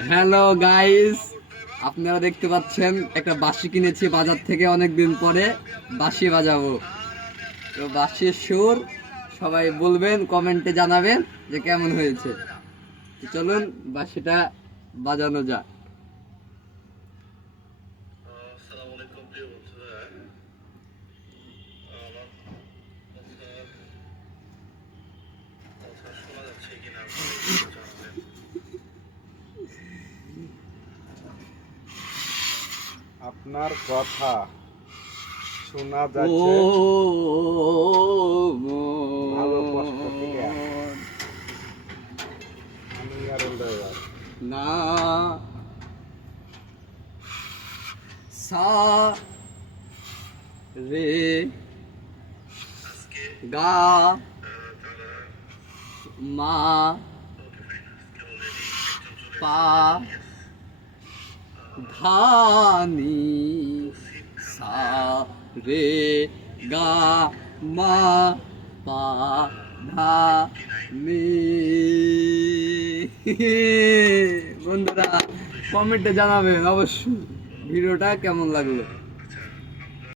Hello guys, আপনারা দেখতে পাচ্ছেন একটা বাঁশি কিনেছি বাজার থেকে অনেকদিন পরে। বাঁশি বাজাবো, তো বাঁশির সুর সবাই বলবেন, কমেন্টে জানাবেন যে কেমন হয়েছে। তো চলুন বাঁশিটা বাজানো যাক। আসসালামু আলাইকুম প্রিয় বন্ধুরা, আমার কথা শোনা যাচ্ছে কিনা আপনারা একটু জানাবেন। আপনার কথা শোনা ও যাচ্ছে ভালো কষ্ট থেকে। মন, আমি আরুল ড্রাইভার। না সা রে আজকে গা তারা মা কেবল রেডি একজন চলে পা এসেছে। ধানি সা রে গা মা পা ধা নি। বন্ধুরা কমেন্টে জানাবেন অবশ্যই ভিডিওটা কেমন লাগলো।